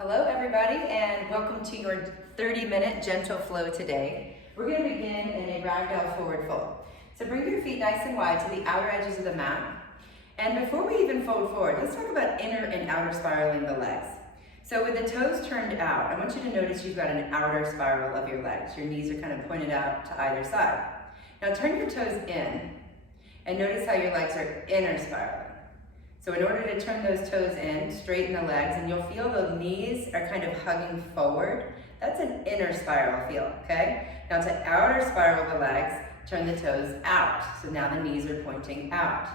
Hello everybody, and welcome to your 30-minute gentle flow today. We're going to begin in a ragdoll forward fold. So bring your feet nice and wide to the outer edges of the mat. And before we even fold forward, let's talk about inner and outer spiraling the legs. So with the toes turned out, I want you to notice you've got an outer spiral of your legs. Your knees are kind of pointed out to either side. Now turn your toes in and notice how your legs are inner spiraling. So in order to turn those toes in, straighten the legs, and you'll feel the knees are kind of hugging forward. That's an inner spiral feel, okay? Now to outer spiral the legs, turn the toes out. So now the knees are pointing out.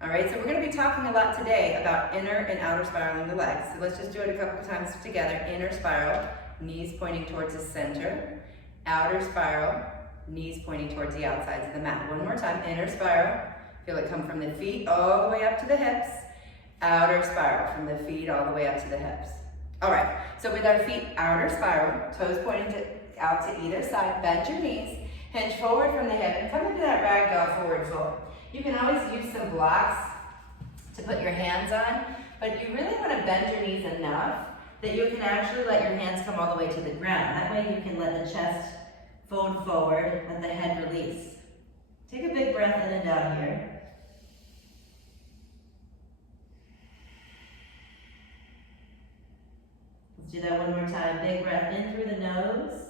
All right, so we're gonna be talking a lot today about inner and outer spiraling the legs. So let's just do it a couple of times together. Inner spiral, knees pointing towards the center. Outer spiral, knees pointing towards the outsides of the mat. One more time, inner spiral. Feel it come from the feet all the way up to the hips. Outer spiral, from the feet all the way up to the hips. All right, so with our feet outer spiral, toes pointing out to either side, bend your knees, hinge forward from the hip, and come into that ragdoll forward fold. You can always use some blocks to put your hands on, but you really want to bend your knees enough that you can actually let your hands come all the way to the ground. That way you can let the chest fold forward and the head release. Take a big breath in and out here. Let's do that one more time. Big breath in through the nose.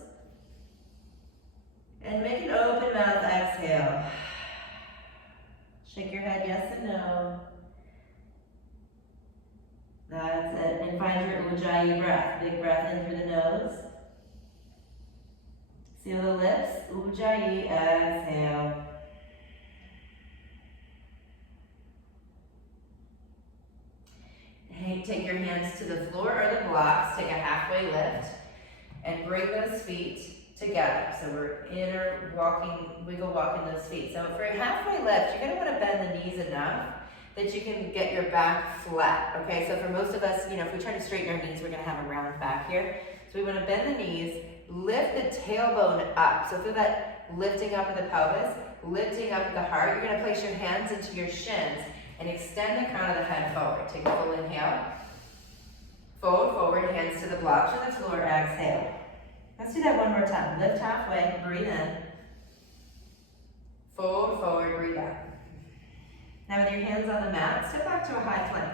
And make an open mouth exhale. Shake your head yes and no. That's it. And find your Ujjayi breath. Big breath in through the nose. Seal the lips. Ujjayi, exhale. Take your hands to the floor or the blocks. Take a halfway lift and bring those feet together. So we're inner walking, wiggle walking those feet. So for a halfway lift, you're going to want to bend the knees enough that you can get your back flat. Okay, so for most of us, if we try to straighten our knees, we're going to have a round back here. So we want to bend the knees, lift the tailbone up. So feel that lifting up of the pelvis, lifting up of the heart. You're going to place your hands into your shins and extend the crown of the head forward. Take a full inhale. Fold forward, hands to the blocks or the floor, exhale. Let's do that one more time. Lift halfway, breathe in. Fold forward, breathe out. Now with your hands on the mat, step back to a high plank.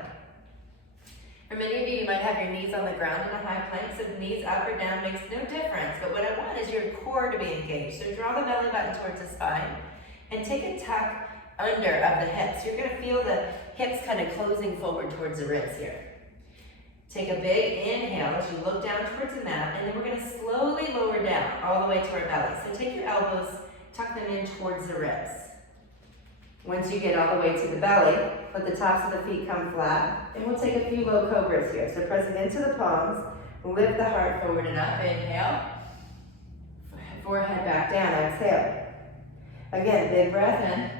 For many of you, you might have your knees on the ground in a high plank, so the knees up or down makes no difference. But what I want is your core to be engaged. So draw the belly button towards the spine and take a tuck under of the hips. You're going to feel the hips kind of closing forward towards the ribs here. Take a big inhale as you look down towards the mat, and then we're going to slowly lower down all the way to our belly. So take your elbows, tuck them in towards the ribs. Once you get all the way to the belly, let the tops of the feet come flat, and we'll take a few low cobras here. So pressing into the palms, lift the heart forward and up, inhale. Forehead back down, exhale. Again, big breath in.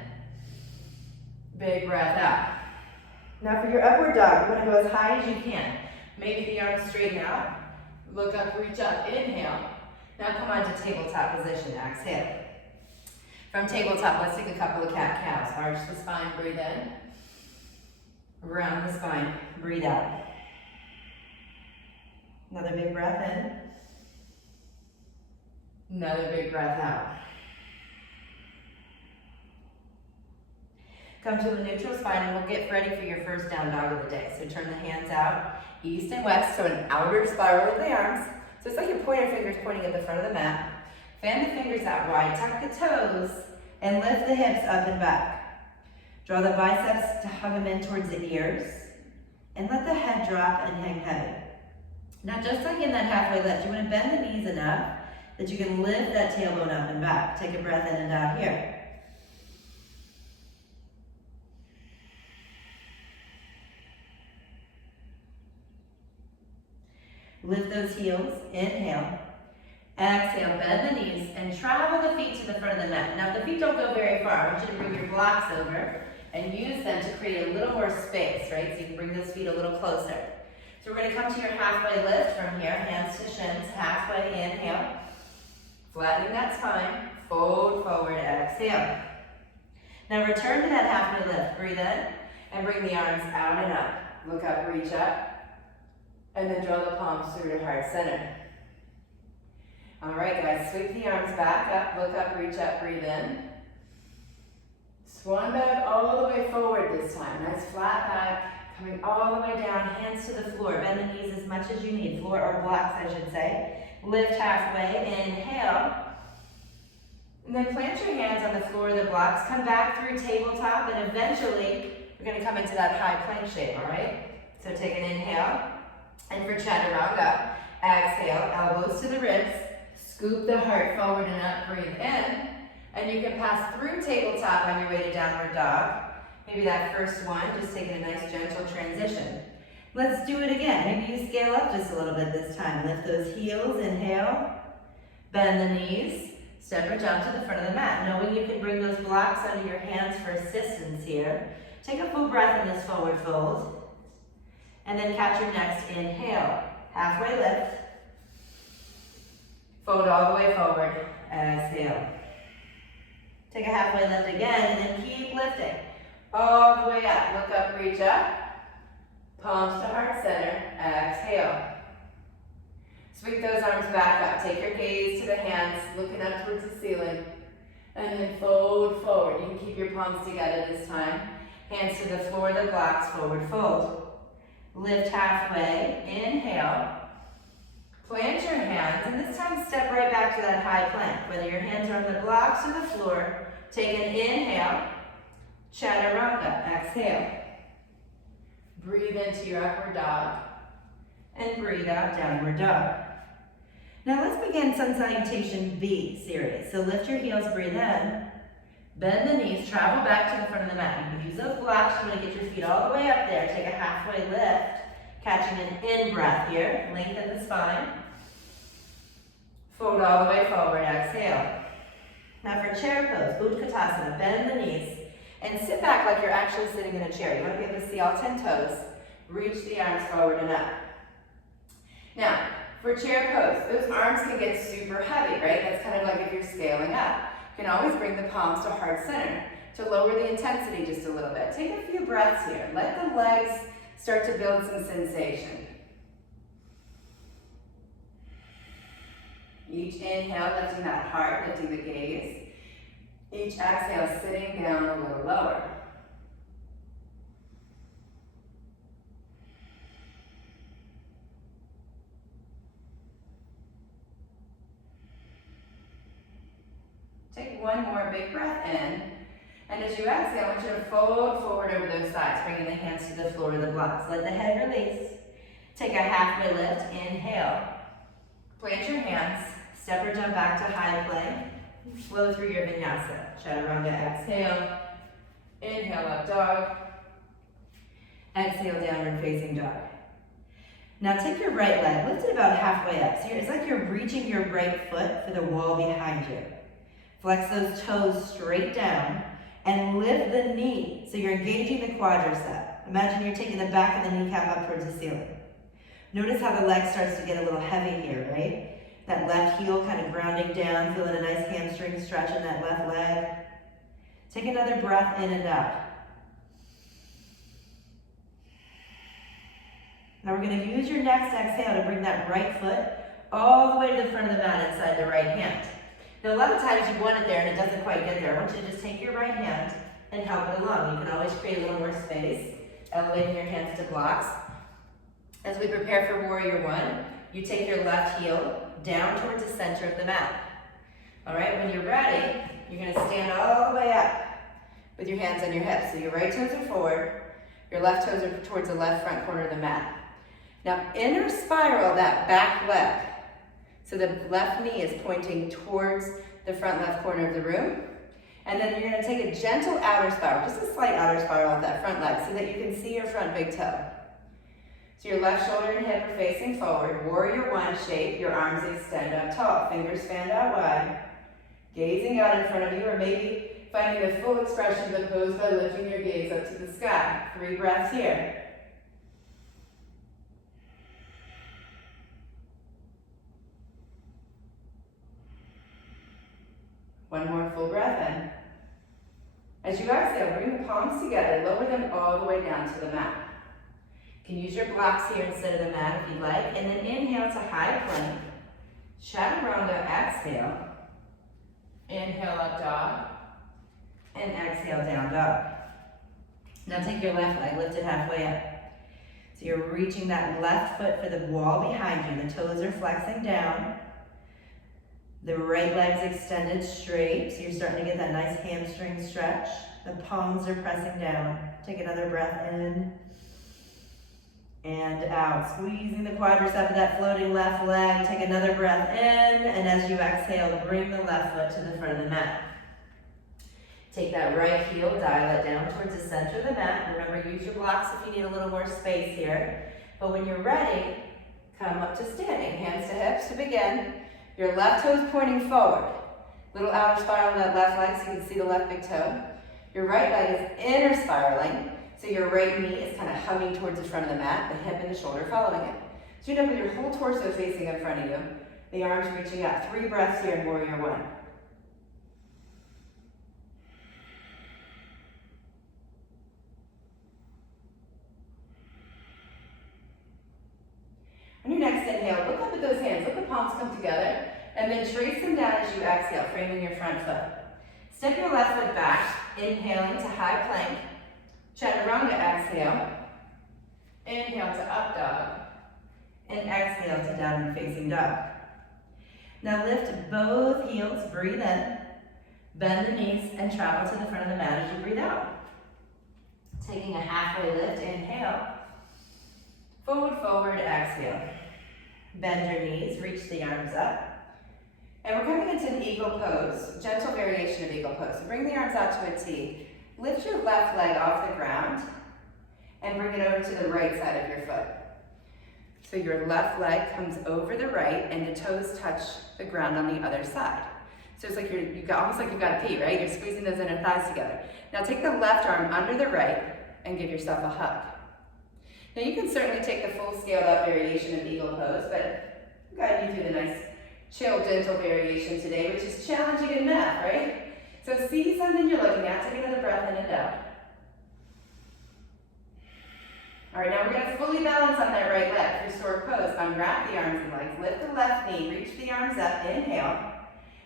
Big breath out. Now for your upward dog, you want to go as high as you can. Maybe the arms straighten out. Look up, reach up, inhale. Now come on to tabletop position, exhale. From tabletop, let's take a couple of cat-cows. Arch the spine, breathe in. Round the spine, breathe out. Another big breath in. Another big breath out. Come to a neutral spine and we'll get ready for your first down dog of the day. So turn the hands out, east and west, so an outer spiral of the arms. So it's like your pointer fingers pointing at the front of the mat. Fan the fingers out wide, tuck the toes, and lift the hips up and back. Draw the biceps to hug them in towards the ears, and let the head drop and hang heavy. Now just like in that halfway lift, you want to bend the knees enough that you can lift that tailbone up and back. Take a breath in and out here. Lift those heels, inhale. Exhale, bend the knees and travel the feet to the front of the mat. Now if the feet don't go very far, I want you to bring your blocks over and use them to create a little more space, right? So you can bring those feet a little closer. So we're going to come to your halfway lift from here, hands to shins, halfway, inhale. Flattening that spine, fold forward, exhale. Now return to that halfway lift, breathe in, and bring the arms out and up. Look up, reach up. And then draw the palms through to heart center. All right, guys, sweep the arms back up, look up, reach up, breathe in. Swan back all the way forward this time. Nice flat back, coming all the way down, hands to the floor. Bend the knees as much as you need, floor or blocks, I should say. Lift halfway, inhale. And then plant your hands on the floor of the blocks, come back through tabletop, and eventually we're gonna come into that high plank shape, all right? So take an inhale. And for chaturanga, exhale, elbows to the ribs, scoop the heart forward and up, breathe in, and you can pass through tabletop on your way to downward dog. Maybe that first one, just taking a nice gentle transition. Let's do it again. Maybe you scale up just a little bit this time. Lift those heels, inhale, bend the knees, step or jump to the front of the mat. Knowing you can bring those blocks under your hands for assistance here. Take a full breath in this forward fold. And then catch your next inhale. Halfway lift. Fold all the way forward. Exhale. Take a halfway lift again and then keep lifting. All the way up. Look up, reach up. Palms to heart center. Exhale. Sweep those arms back up. Take your gaze to the hands, looking up towards the ceiling. And then fold forward. You can keep your palms together this time. Hands to the floor, the blocks, forward fold. Lift halfway, inhale. Plant your hands, and this time step right back to that high plank. Whether your hands are on the blocks or the floor, take an inhale, chaturanga, exhale. Breathe into your upward dog, and breathe out, downward dog. Now let's begin Sun Salutation B series. So lift your heels, breathe in. Bend the knees, travel back to the front of the mat. You can use those blocks. You want to get your feet all the way up there. Take a halfway lift, catching an in-breath here. Lengthen the spine. Fold all the way forward, exhale. Now for chair pose, Utkatasana, bend the knees, and sit back like you're actually sitting in a chair. You want to be able to see all 10 toes. Reach the arms forward and up. Now, for chair pose, those arms can get super heavy, right? That's kind of like if you're scaling up. You can always bring the palms to heart center to lower the intensity just a little bit. Take a few breaths here. Let the legs start to build some sensation. Each inhale, lifting that heart, lifting the gaze. Each exhale, sitting down a little lower. Take one more big breath in, and as you exhale, I want you to fold forward over those sides, bringing the hands to the floor of the blocks. Let the head release. Take a halfway lift, inhale. Plant your hands, step or jump back to high plank. Flow through your vinyasa. Chaturanga, exhale. Inhale, up dog. Exhale, downward facing dog. Now take your right leg, lift it about halfway up. So it's like you're reaching your right foot for the wall behind you. Flex those toes straight down and lift the knee so you're engaging the quadricep. Imagine you're taking the back of the kneecap up towards the ceiling. Notice how the leg starts to get a little heavy here, right? That left heel kind of grounding down, feeling a nice hamstring stretch in that left leg. Take another breath in and out. Now we're going to use your next exhale to bring that right foot all the way to the front of the mat inside the right hand. Now a lot of times you want it there and it doesn't quite get there. I want you to just take your right hand and help it along. You can always create a little more space, elevating your hands to blocks. As we prepare for Warrior One, you take your left heel down towards the center of the mat. All right, when you're ready, you're going to stand all the way up with your hands on your hips. So your right toes are forward, your left toes are towards the left front corner of the mat. Now inner spiral that back leg. So the left knee is pointing towards the front left corner of the room. And then you're going to take a gentle outer spiral, just a slight outer spiral off that front leg so that you can see your front big toe. So your left shoulder and hip are facing forward. Warrior One shape, your arms extend up tall, fingers fanned out wide. Gazing out in front of you, or maybe finding the full expression of the pose by lifting your gaze up to the sky. 3 breaths here. One more full breath in. As you exhale, bring the palms together, lower them all the way down to the mat. You can use your blocks here instead of the mat if you'd like. And then inhale to high plank. Chaturanga, exhale. Inhale, up dog. And exhale, down dog. Now take your left leg, lift it halfway up. So you're reaching that left foot for the wall behind you. The toes are flexing down. The right leg's extended straight, so you're starting to get that nice hamstring stretch. The palms are pressing down. Take another breath in and out. Squeezing the quadriceps of that floating left leg. Take another breath in, and as you exhale, bring the left foot to the front of the mat. Take that right heel, dial it down towards the center of the mat. Remember, use your blocks if you need a little more space here. But when you're ready, come up to standing. Hands to hips to begin. Your left toe is pointing forward. Little outer spiral on that left leg so you can see the left big toe. Your right leg is inner spiraling, so your right knee is kind of hugging towards the front of the mat, the hip and the shoulder following it. So you know with your whole torso facing in front of you, the arms reaching out. 3 breaths here in Warrior One. On your next inhale, look up at those hands. Let the palms come together, and then trace them down as you exhale, framing your front foot. Step your left foot back, inhaling to high plank. Chaturanga, exhale. Inhale to up dog. And exhale to downward facing dog. Now lift both heels, breathe in. Bend the knees and travel to the front of the mat as you breathe out. Taking a halfway lift, inhale. Forward, forward, exhale. Bend your knees, reach the arms up. And we're coming into an eagle pose, gentle variation of eagle pose. So bring the arms out to a T. Lift your left leg off the ground and bring it over to the right side of your foot. So your left leg comes over the right and the toes touch the ground on the other side. So it's like almost like you've got to pee, right? You're squeezing those inner thighs together. Now take the left arm under the right and give yourself a hug. Now you can certainly take the full scaled up variation of eagle pose, but I'm guiding you through the nice, chill, gentle variation today, which is challenging in math, right? So see something you're looking at, take another breath in and out. All right, now we're gonna fully balance on that right leg. Restorative pose, unwrap the arms and legs, lift the left knee, reach the arms up, inhale,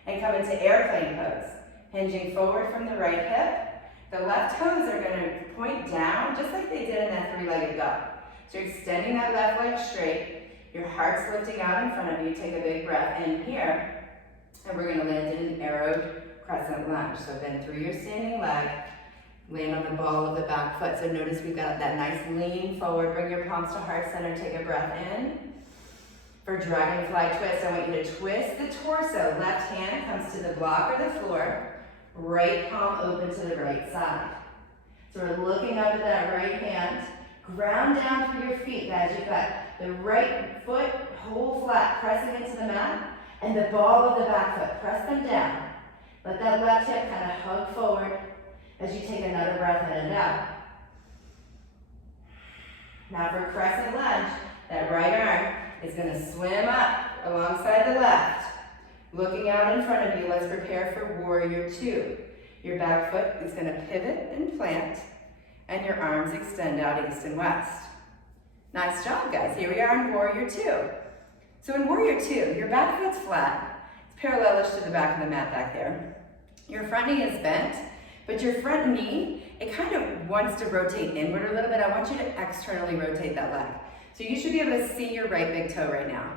and come into airplane pose. Hinging forward from the right hip. The left toes are gonna point down, just like they did in that 3-legged dog. So you're extending that left leg straight, your heart's lifting out in front of you, take a big breath in here, and we're gonna land in an arrowed crescent lunge. So bend through your standing leg, land on the ball of the back foot. So notice we've got that nice lean forward, bring your palms to heart center, take a breath in. For dragonfly twist, I want you to twist the torso. Left hand comes to the block or the floor, right palm open to the right side. So we're looking up at that right hand. Ground down through your feet, guys. You've got the right foot whole flat, pressing into the mat, and the ball of the back foot. Press them down. Let that left hip kind of hug forward as you take another breath in and out. Now for crescent lunge, that right arm is going to swim up alongside the left. Looking out in front of you, let's prepare for Warrior Two. Your back foot is going to pivot and plant, and your arms extend out east and west. Nice job, guys. Here we are in Warrior Two. So in Warrior Two, your back foot's flat. It's parallelish to the back of the mat back there. Your front knee is bent, but your front knee, it kind of wants to rotate inward a little bit. I want you to externally rotate that leg. So you should be able to see your right big toe right now.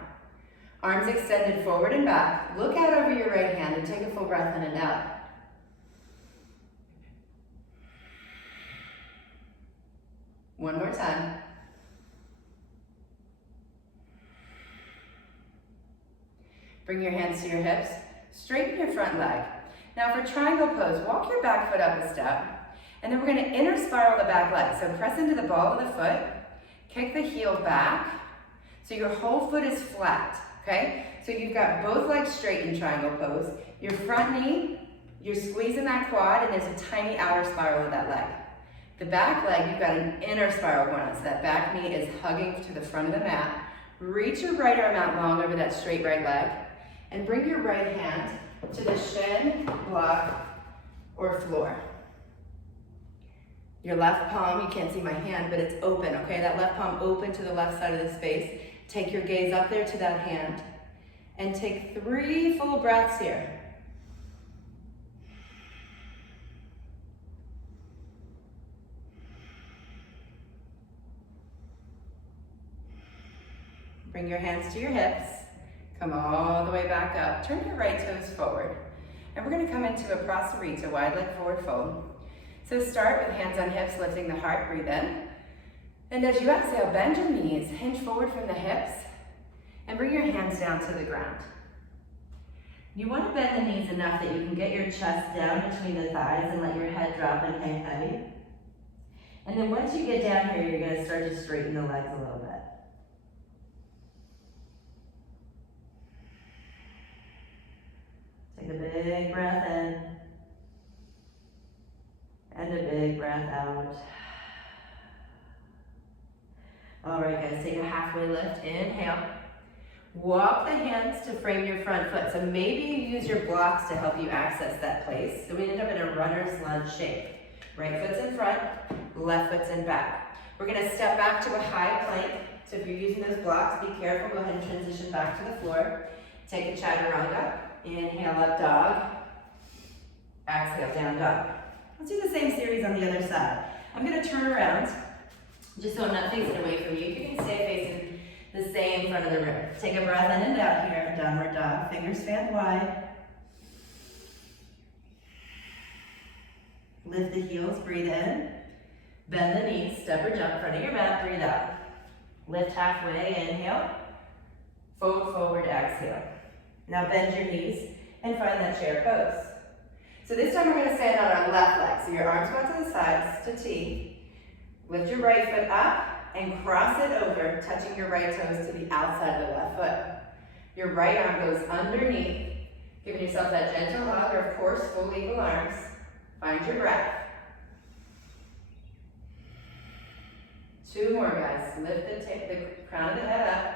Arms extended forward and back. Look out over your right hand and take a full breath in and out. One more time. Bring your hands to your hips. Straighten your front leg. Now for triangle pose, walk your back foot up a step, and then we're going to inner spiral the back leg. So press into the ball of the foot, kick the heel back, so your whole foot is flat, okay? So you've got both legs straight in triangle pose. Your front knee, you're squeezing that quad, and there's a tiny outer spiral of that leg. The back leg, you've got an inner spiral going on, so that back knee is hugging to the front of the mat. Reach your right arm out long over that straight right leg, and bring your right hand to the shin, block, or floor. Your left palm, you can't see my hand, but it's open, okay? That left palm open to the left side of the space. Take your gaze up there to that hand. And take 3 full breaths here. Bring your hands to your hips. Come all the way back up. Turn your right toes forward. And we're gonna come into a restorative, wide leg forward fold. So start with hands on hips, lifting the heart, breathe in. And as you exhale, bend your knees, hinge forward from the hips, and bring your hands down to the ground. You want to bend the knees enough that you can get your chest down between the thighs and let your head drop and hang heavy. And then once you get down here, you're going to start to straighten the legs a little bit. Take a big breath in. And a big breath out. All right, guys, take a halfway lift. Inhale. Walk the hands to frame your front foot. So maybe you use your blocks to help you access that place. So we end up in a runner's lunge shape. Right foot's in front, left foot's in back. We're gonna step back to a high plank. So if you're using those blocks, be careful. Go ahead and transition back to the floor. Take a chaturanga. Inhale, up dog. Exhale, down dog. Let's do the same series on the other side. I'm gonna turn around, just so I'm not facing away from you. You can stay facing the same front of the room. Take a breath in and out here, downward dog. Fingers fan wide. Lift the heels, breathe in. Bend the knees, step or jump, front of your mat, breathe out. Lift halfway, inhale. Fold forward, exhale. Now bend your knees and find that chair pose. So this time we're gonna stand on our left leg. So your arms go out to the sides to T. Lift your right foot up and cross it over, touching your right toes to the outside of the left foot. Your right arm goes underneath, giving yourself that gentle hug, or of course, full eagle arms. Find your breath. 2 more, guys. Lift the crown of the head up.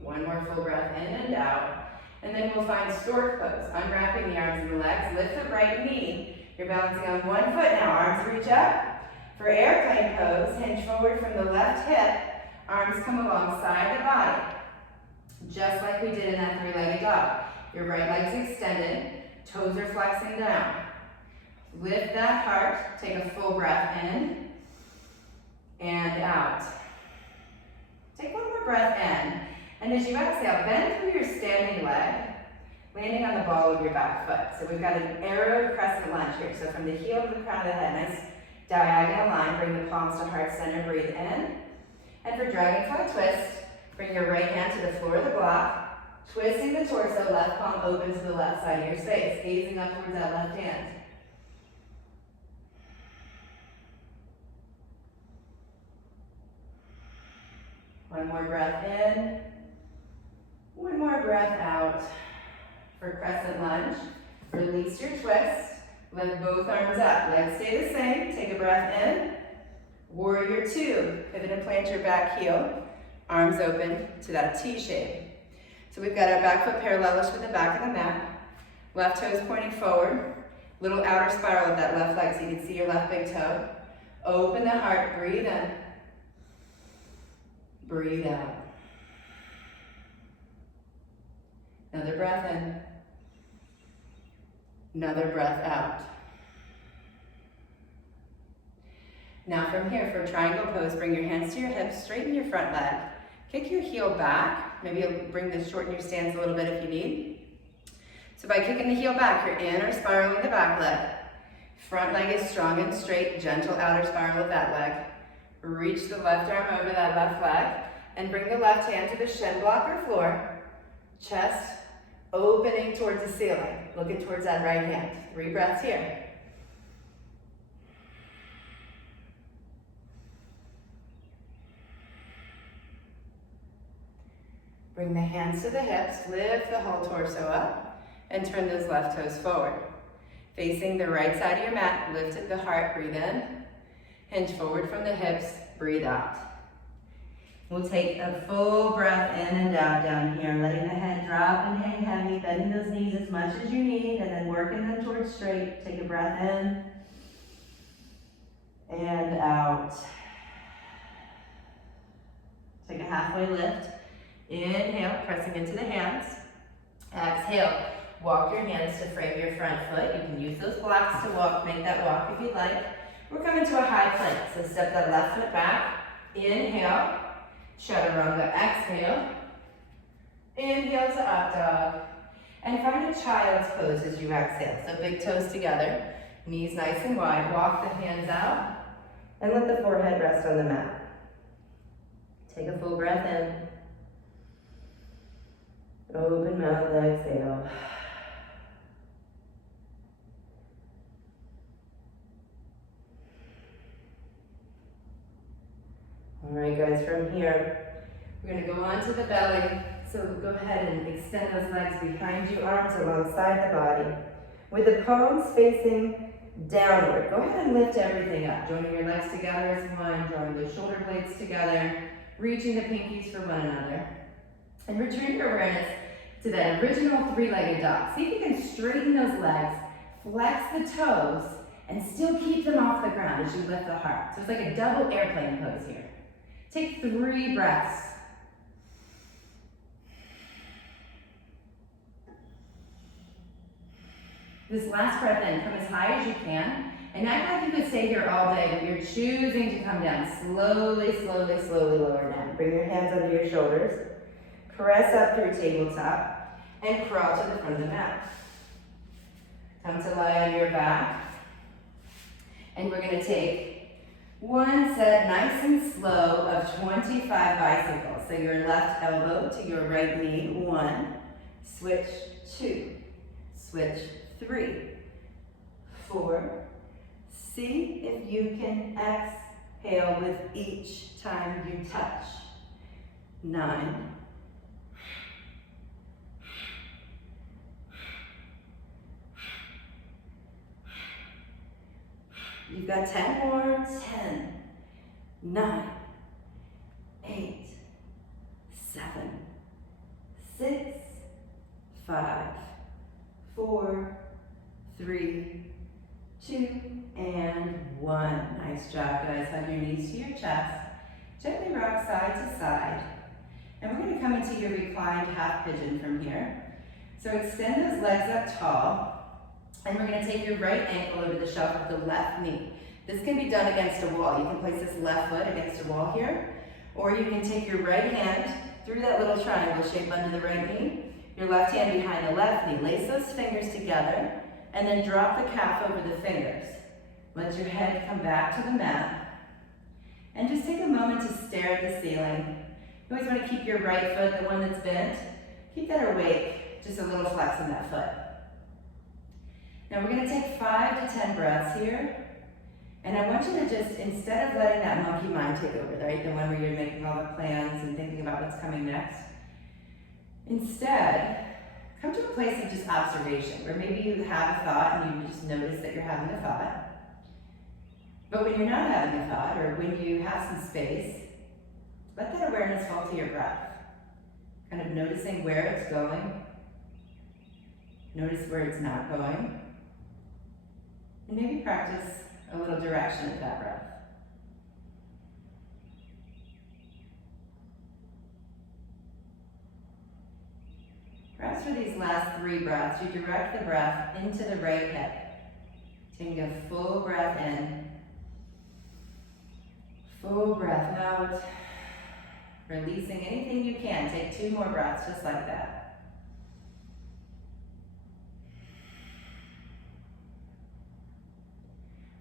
1 more full breath in and out. And then we'll find stork pose. Unwrapping the arms and the legs. Lift the right knee. You're balancing on 1 foot now. Arms reach up. For airplane pose, hinge forward from the left hip. Arms come alongside the body. Just like we did in that 3-legged dog. Your right leg's extended. Toes are flexing down. Lift that heart. Take a full breath in and out. Take 1 more breath in. And as you exhale, bend through your standing leg, landing on the ball of your back foot. So we've got an arrowed crescent lunge here. So from the heel to the crown of the head, nice diagonal line, bring the palms to heart center, breathe in. And for dragonfly twist, bring your right hand to the floor of the block, twisting the torso, left palm open to the left side of your space, gazing up towards that left hand. One more breath in. 1 more breath out. For crescent lunge, release your twist. Lift both arms up. Legs stay the same. Take a breath in. Warrior 2. Pivot and plant your back heel. Arms open to that T shape. So we've got our back foot parallelish with the back of the mat. Left toes pointing forward. Little outer spiral of that left leg so you can see your left big toe. Open the heart. Breathe in. Breathe out. Another breath in. Another breath out. Now from here, for triangle pose, bring your hands to your hips, straighten your front leg. Kick your heel back. Maybe you'll bring the shorten your stance a little bit if you need. So by kicking the heel back, you're in or spiraling the back leg. Front leg is strong and straight, gentle outer spiral of that leg. Reach the left arm over that left leg and bring the left hand to the shin block or floor. Chest opening towards the ceiling, looking towards that right hand. 3 breaths here. Bring the hands to the hips, lift the whole torso up, and turn those left toes forward. Facing the right side of your mat, lift the heart, breathe in. Hinge forward from the hips, breathe out. We'll take a full breath in and out down here, letting the head drop and hang heavy, bending those knees as much as you need, and then working them towards straight. Take a breath in and out. Take a halfway lift. Inhale, pressing into the hands. Exhale, walk your hands to frame your front foot. You can use those blocks to walk, make that walk if you'd like. We're coming to a high plank, so step that left foot back. Inhale, chaturanga, exhale. Inhale to up dog. And find a child's pose as you exhale. So big toes together, knees nice and wide. Walk the hands out and let the forehead rest on the mat. Take a full breath in. Open mouth, exhale. All right, guys, from here, we're going to go onto the belly. So go ahead and extend those legs behind you, arms alongside the body. With the palms facing downward, go ahead and lift everything up. Joining your legs together as one, drawing those shoulder blades together, reaching the pinkies for one another. And return your awareness to that original three-legged dog. See if you can straighten those legs, flex the toes, and still keep them off the ground as you lift the heart. So it's like a double airplane pose here. Take 3 breaths. This last breath in, come as high as you can, and act like you could stay here all day, but you're choosing to come down. Slowly, slowly, slowly lower down. Bring your hands under your shoulders. Press up through tabletop, and crawl to the front of the mat. Come to lie on your back, and we're going to take one set nice and slow of 25 bicycles. So your left elbow to your right knee, 1, switch 2, switch 3, 4. See if you can exhale with each time you touch. 9. You've got 10 more. 10, 9, 8, 7, 6, 5, 4, 3, 2, and 1. Nice job, guys. Hug your knees to your chest. Gently rock side to side. And we're going to come into your reclined half pigeon from here. So extend those legs up tall. And we're going to take your right ankle over the shelf of the left knee. This can be done against a wall. You can place this left foot against a wall here, or you can take your right hand through that little triangle shape under the right knee, your left hand behind the left knee. Lace those fingers together, and then drop the calf over the fingers. Let your head come back to the mat, and just take a moment to stare at the ceiling. You always want to keep your right foot, the one that's bent, keep that awake, just a little flex in that foot. Now we're going to take 5 to 10 breaths here. And I want you to just, instead of letting that monkey mind take over, right, the one where you're making all the plans and thinking about what's coming next, instead, come to a place of just observation, where maybe you have a thought and you just notice that you're having a thought. But when you're not having a thought, or when you have some space, let that awareness fall to your breath. Kind of noticing where it's going. Notice where it's not going. And maybe practice a little direction of that breath. Perhaps for these last 3 breaths, you direct the breath into the right hip. Taking a full breath in, full breath out, releasing anything you can. Take 2 more breaths just like that.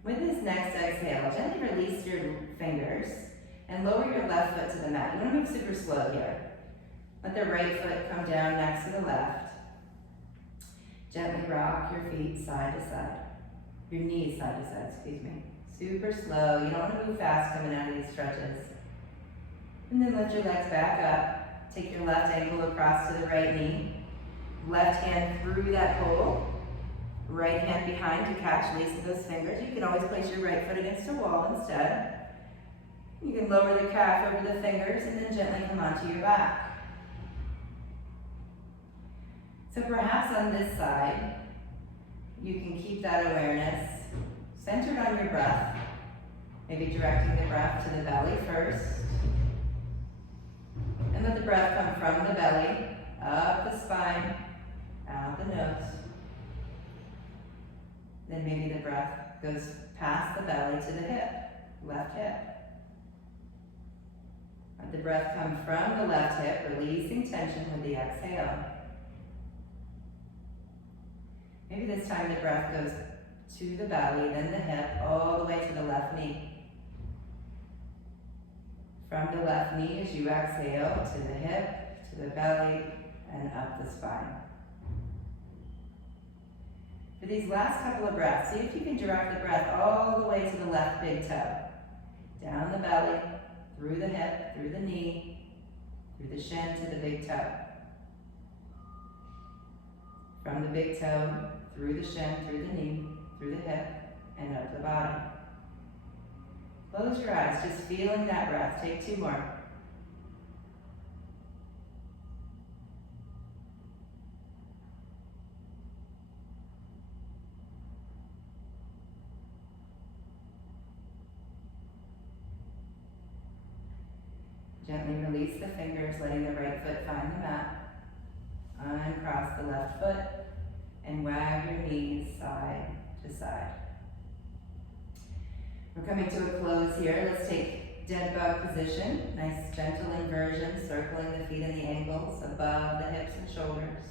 With this next exhale, gently release your fingers and lower your left foot to the mat. You want to move super slow here. Let the right foot come down next to the left. Gently rock your feet side to side. Your knees side to side, excuse me. Super slow. You don't want to move fast coming out of these stretches. And then lift your legs back up. Take your left ankle across to the right knee. Left hand through that hole. Right hand behind to catch, lacing those fingers. You can always place your right foot against a wall instead. You can lower the calf over the fingers and then gently come onto your back. So perhaps on this side, you can keep that awareness centered on your breath, maybe directing the breath to the belly first. And let the breath come from the belly, up the spine, out the nose. Then maybe the breath goes past the belly to the hip, left hip. Let the breath come from the left hip, releasing tension with the exhale. Maybe this time the breath goes to the belly, then the hip, all the way to the left knee. From the left knee as you exhale to the hip, to the belly, and up the spine. For these last couple of breaths, see if you can direct the breath all the way to the left big toe. Down the belly, through the hip, through the knee, through the shin to the big toe. From the big toe, through the shin, through the knee, through the hip, and up the body. Close your eyes, just feeling that breath. Take 2 more. Gently release the fingers, letting the right foot find the mat. Uncross the left foot and wag your knees side to side. We're coming to a close here. Let's take dead bug position. Nice gentle inversion, circling the feet and the ankles above the hips and shoulders.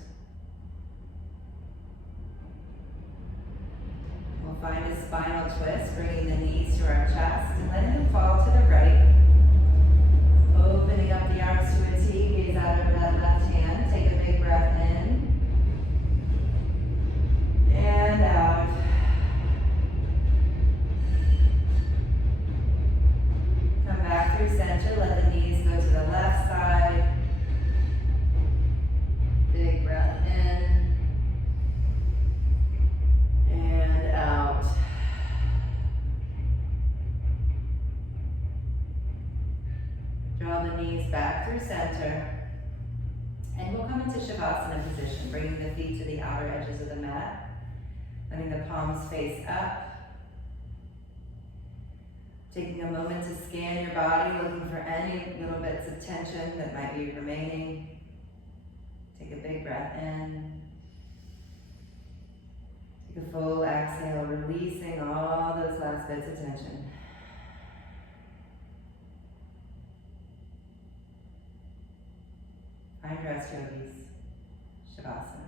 We'll find a spinal twist, bringing the knees to our chest and letting them fall to the right. Opening up the arms to a T, gaze out over that left hand. Take a big breath in and out. Come back through center, let the knees go to the left side. Big breath in and out. Draw the knees back through center. And we'll come into Shavasana position, bringing the feet to the outer edges of the mat. Letting the palms face up. Taking a moment to scan your body, looking for any little bits of tension that might be remaining. Take a big breath in. Take a full exhale, releasing all those last bits of tension. Find rest, yogis. Shavasana.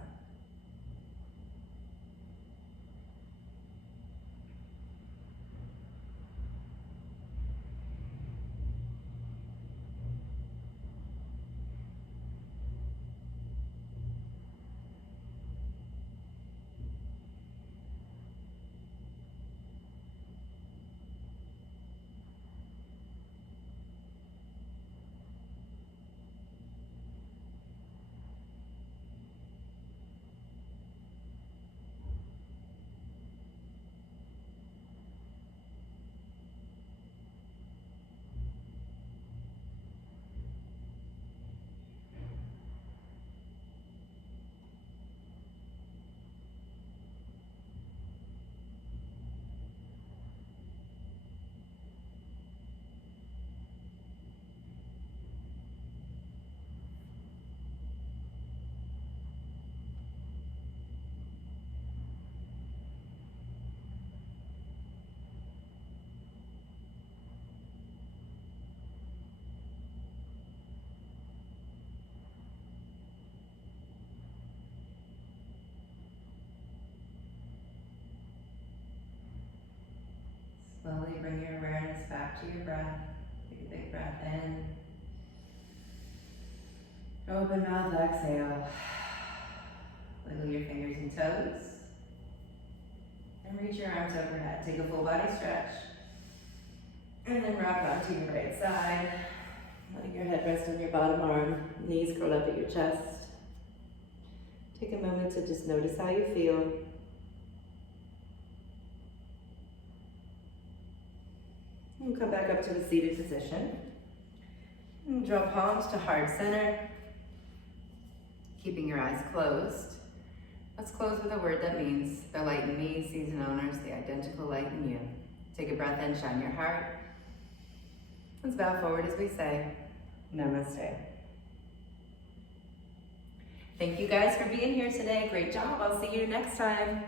Slowly bring your awareness back to your breath. Take a big breath in. Open mouth, exhale. Wiggle your fingers and toes. And reach your arms overhead. Take a full body stretch. And then rock onto your right side. Letting your head rest on your bottom arm. Knees curl up at your chest. Take a moment to just notice how you feel. And come back up to a seated position. And draw palms to heart center. Keeping your eyes closed. Let's close with a word that means the light in me sees and honors the identical light in you. Take a breath in, shine your heart. Let's bow forward as we say, Namaste. Thank you guys for being here today. Great job. I'll see you next time.